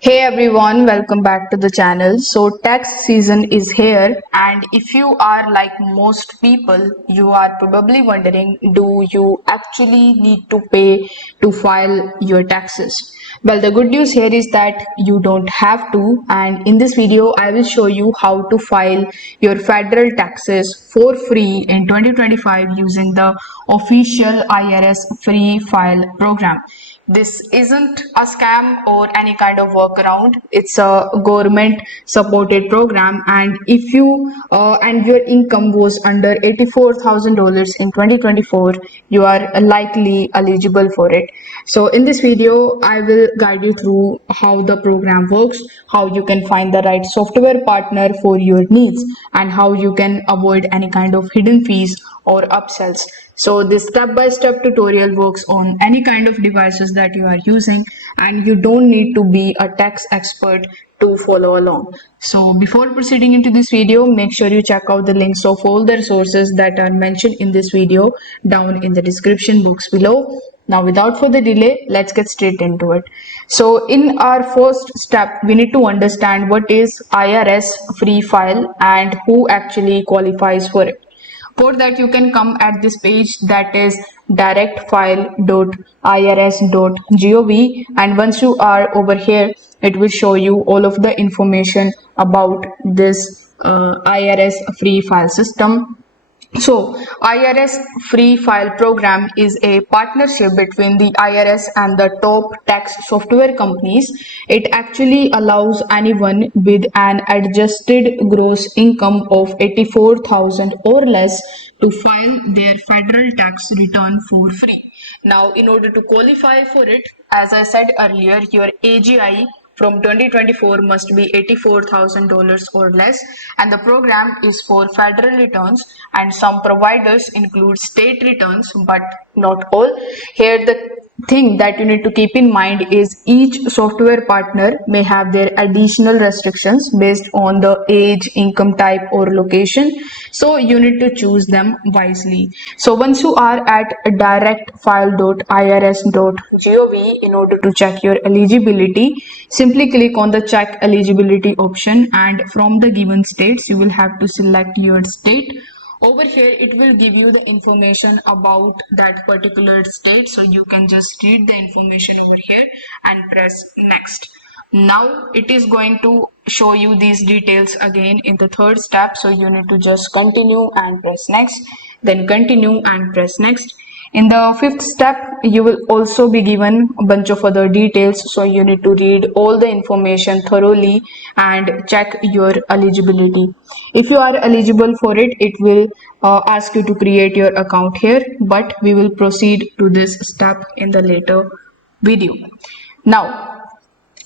Hey everyone, welcome back to the channel. So tax season is here, and if you are like most people, you are probably wondering, do you actually need to pay to file your taxes? Well, the good news here is that you don't have to, and in this video I will show you how to file your federal taxes for free in 2025 using the official IRS free file program. This isn't a scam or any kind of workaround. It's a government supported program, and if you and your income was under $84,000 in 2024, you are likely eligible for it. So in this video I will guide you through how the program works, how you can find the right software partner for your needs, and how you can avoid any kind of hidden fees or upsells. So this step-by-step tutorial works on any kind of devices that you are using, and you don't need to be a tax expert to follow along. So before proceeding into this video, make sure you check out the links of all the resources that are mentioned in this video down in the description box below. Now without further delay, let's get straight into it. So in our first step, we need to understand what is IRS free file and who actually qualifies for it. For that, you can come at this page, that is directfile.irs.gov, and once you are over here, it will show you all of the information about this IRS free file system. So, IRS Free File Program is a partnership between the IRS and the top tax software companies. It actually allows anyone with an adjusted gross income of 84,000 or less to file their federal tax return for free. Now, in order to qualify for it, as I said earlier, your AGI from 2024 must be $84,000 or less, and the program is for federal returns, and some providers include state returns but not all. Here the thing that you need to keep in mind is each software partner may have their additional restrictions based on the age, income type or location, so you need to choose them wisely. So once you are at directfile.irs.gov, in order to check your eligibility, simply click on the check eligibility option, and from the given states you will have to select your state. Over here it will give you the information about that particular state, so you can just read the information over here and press next. Now it is going to show you these details again in the third step, so you need to just continue and press next, then continue and press next. In the fifth step, you will also be given a bunch of other details, so you need to read all the information thoroughly and check your eligibility. If you are eligible for it, it will ask you to create your account here, but we will proceed to this step in the later video. Now,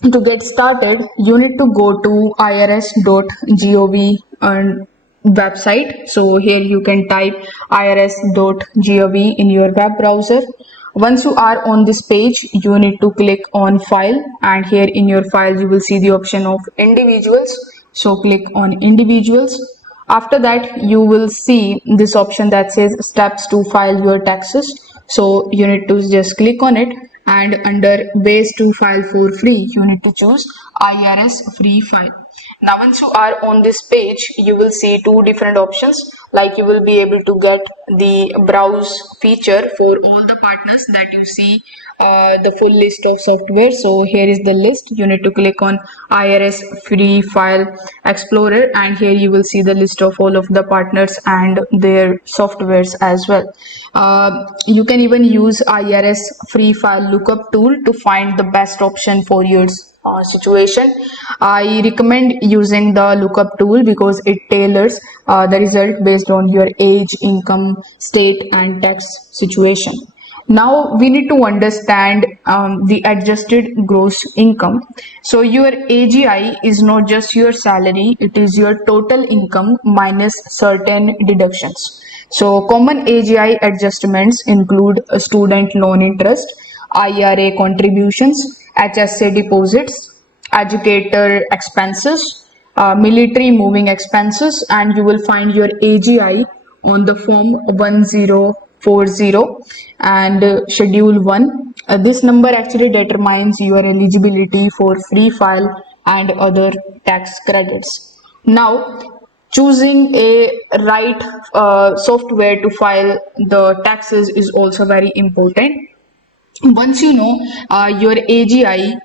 to get started, you need to go to irs.gov and website. So here you can type irs.gov in your web browser. Once you are on this page, you need to click on file, and here in your file you will see the option of individuals. So click on individuals. After that, you will see this option that says steps to file your taxes. So you need to just click on it, and under ways to file for free, you need to choose IRS free file. Now once you are on this page, you will see two different options, like you will be able to get the browse feature for all the partners that you see the full list of software. So here is the list. You need to click on IRS free file explorer, and here you will see the list of all of the partners and their softwares as well. You can even use IRS free file lookup tool to find the best option for your situation. I recommend using the lookup tool because it tailors the result based on your age, income, state and tax situation. Now we need to understand the adjusted gross income. So your AGI is not just your salary, it is your total income minus certain deductions. So common AGI adjustments include student loan interest, IRA contributions, HSA deposits, educator expenses, military moving expenses, and you will find your AGI on the form 10 40 and schedule 1. This number actually determines your eligibility for free file and other tax credits. Now, choosing a right software to file the taxes is also very important. Once you know your AGI,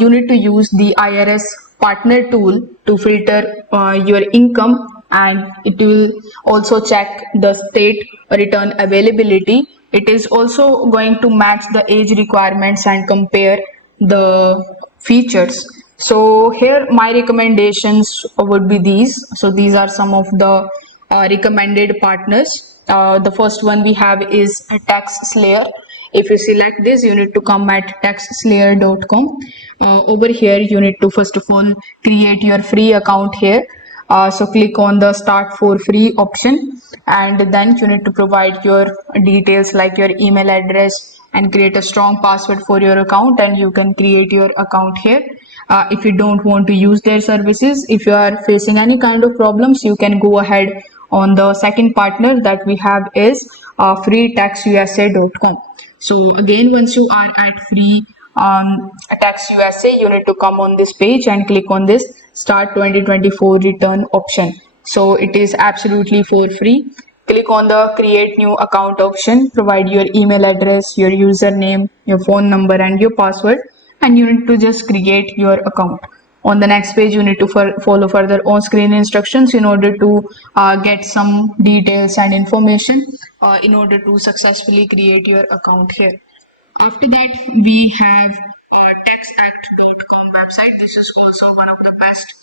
you need to use the IRS partner tool to filter your income, and it will also check the state return availability. It is also going to match the age requirements and compare the features. So here my recommendations would be these. So these are some of the recommended partners. The first one we have is a Tax Slayer. If you select this, you need to come at taxslayer.com. Over here, you need to first of all create your free account here. So click on the start for free option, and then you need to provide your details like your email address and create a strong password for your account, and you can create your account here. If you don't want to use their services, if you are facing any kind of problems, you can go ahead on the second partner that we have is freetaxusa.com. So again, once you are at free tax USA, you need to come on this page and click on this start 2024 return option. So it is absolutely for free. Click on the create new account option, provide your email address, your username, your phone number and your password, and you need to just create your account. On the next page, you need to follow further on-screen instructions in order to get some details and information in order to successfully create your account here. After that, we have taxact.com website. This is also one of the best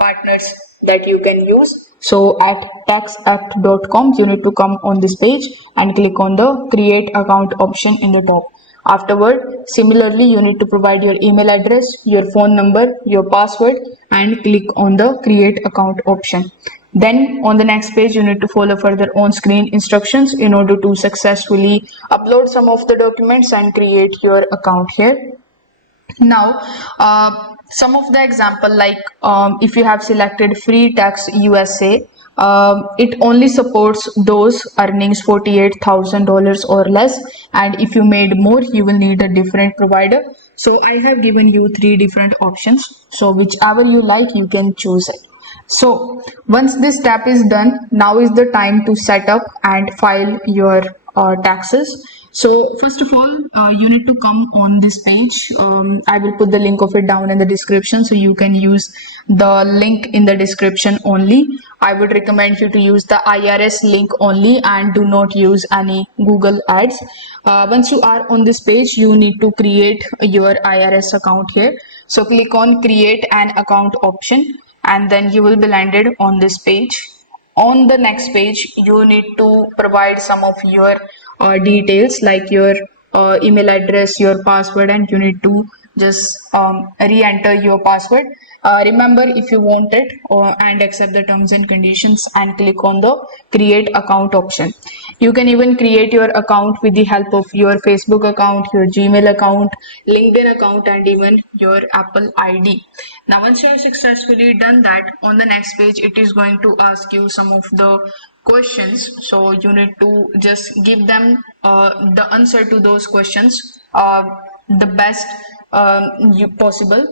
partners that you can use. So at taxact.com, you need to come on this page and click on the create account option in the top. Afterward, similarly, you need to provide your email address, your phone number, your password, and click on the create account option. Then on the next page, you need to follow further on-screen instructions in order to successfully upload some of the documents and create your account here. Now, some of the example like if you have selected free tax USA, it only supports those earnings $48,000 or less, and if you made more, you will need a different provider. So I have given you three different options. So whichever you like, you can choose it. So once this step is done, now is the time to set up and file your taxes. So first of all, you need to come on this page. I will put the link of it down in the description, so you can use the link in the description only. I would recommend you to use the IRS link only and do not use any Google ads. Once you are on this page, you need to create your IRS account here. So click on create an account option, and then you will be landed on this page. On the next page, you need to provide some of your details like your email address, your password, and you need to just re-enter your password. Remember, if you want it and accept the terms and conditions, and click on the create account option. You can even create your account with the help of your Facebook account, your Gmail account, LinkedIn account, and even your Apple ID. Now once you have successfully done that, on the next page it is going to ask you some of the questions. So you need to just give them the answer to those questions the best you possible.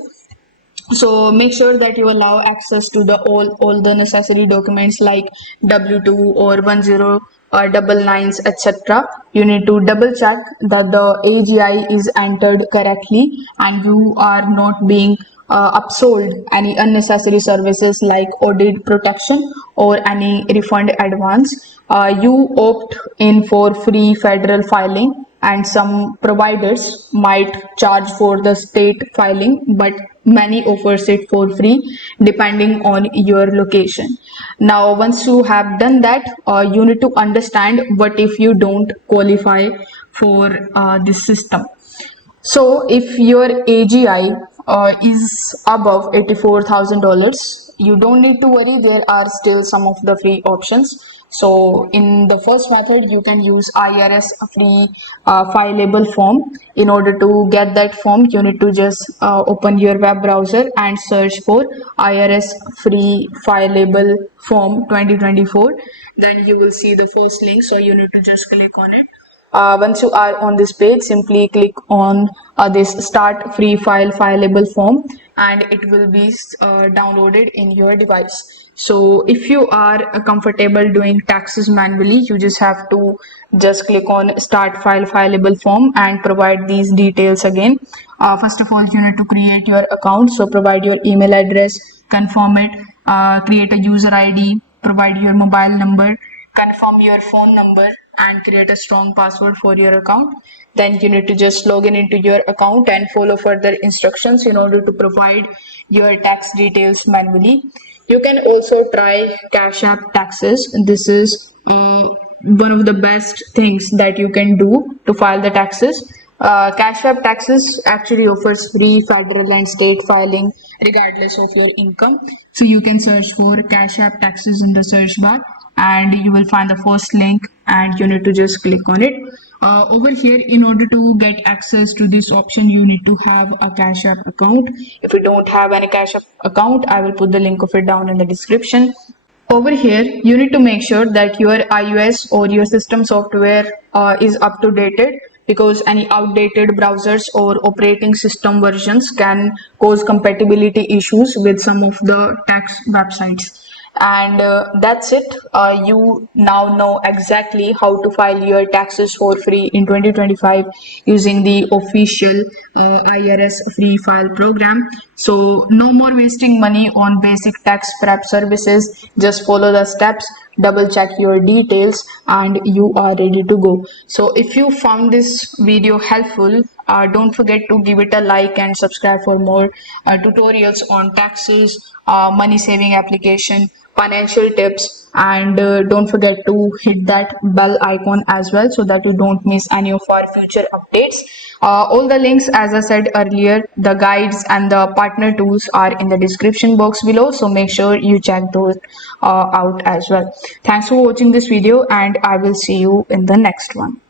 So make sure that you allow access to the all the necessary documents like W2 or 1099s, etc. You need to double check that the AGI is entered correctly and you are not being upsold any unnecessary services like audit protection or any refund advance. You opt in for free federal filing, and some providers might charge for the state filing, but many offers it for free depending on your location. Now once you have done that, you need to understand what if you don't qualify for this system. So if your AGI is above $84,000, you don't need to worry. There are still some of the free options. So in the first method, you can use IRS free fileable form. In order to get that form, you need to just open your web browser and search for IRS free fileable form 2024. Then you will see the first link. So you need to just click on it. Once you are on this page, simply click on this start free file fileable form, and it will be downloaded in your device. So if you are comfortable doing taxes manually, you just have to just click on start file fileable form and provide these details again. First of all, you need to create your account, so provide your email address, confirm it, create a user ID, provide your mobile number, confirm your phone number, and create a strong password for your account. Then you need to just log in into your account and follow further instructions in order to provide your tax details manually. You can also try Cash App Taxes. This is one of the best things that you can do to file the taxes. Cash App Taxes actually offers free federal and state filing regardless of your income. So you can search for Cash App Taxes in the search bar, and you will find the first link, and you need to just click on it. Over here, in order to get access to this option, you need to have a Cash App account. If you don't have any Cash App account, I will put the link of it down in the description. Over here, you need to make sure that your iOS or your system software is up to date, because any outdated browsers or operating system versions can cause compatibility issues with some of the tax websites. And that's it. You now know exactly how to file your taxes for free in 2025 using the official IRS free file program. So no more wasting money on basic tax prep services. Just follow the steps, double check your details, and you are ready to go. So if you found this video helpful, don't forget to give it a like and subscribe for more tutorials on taxes, money saving application, financial tips, and don't forget to hit that bell icon as well, so that you don't miss any of our future updates. All the links, as I said earlier, the guides and the partner tools are in the description box below, so make sure you check those out as well. Thanks for watching this video, and I will see you in the next one.